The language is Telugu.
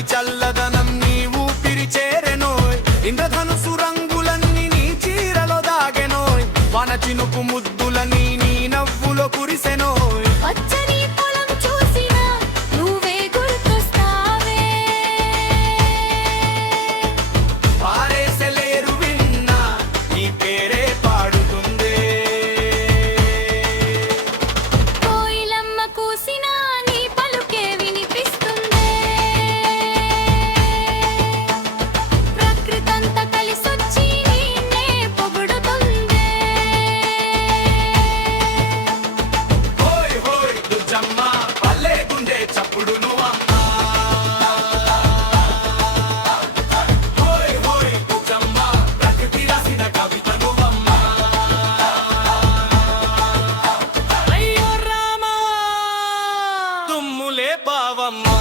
చలి చల్లదనం నీ ఊపిరి చేరెనోయ్ ఇంద్రధనుసు రంగులన్నీ నీ చీరలో దాగెనోయ్ వాన చినుకు ముద్దులని నీ నవ్వులో కురిసెనోయ్ పచ్చని పొలం చూసినా నువ్వే గుర్తొస్తావే పారేసలేరు విన్నా నీ పేరే పాడుతుందే కోయిలమ్మ కూసినా నీ పలుకే వినిపిస్తుందే ప్రకృతంతా కలిసొచ్చి నిన్నే పొగుడుతుందే హోయ్ హోయ్ దుర్జమ్మ పల్లె గుండె చప్పుడు నువ్వమ్మా హోయ్ హోయ్ దుర్జమ్మ ప్రకృతి రాసిన కవిత నువ్వమ్మా అయ్యో రామా తుమ్ములే బావమ్మా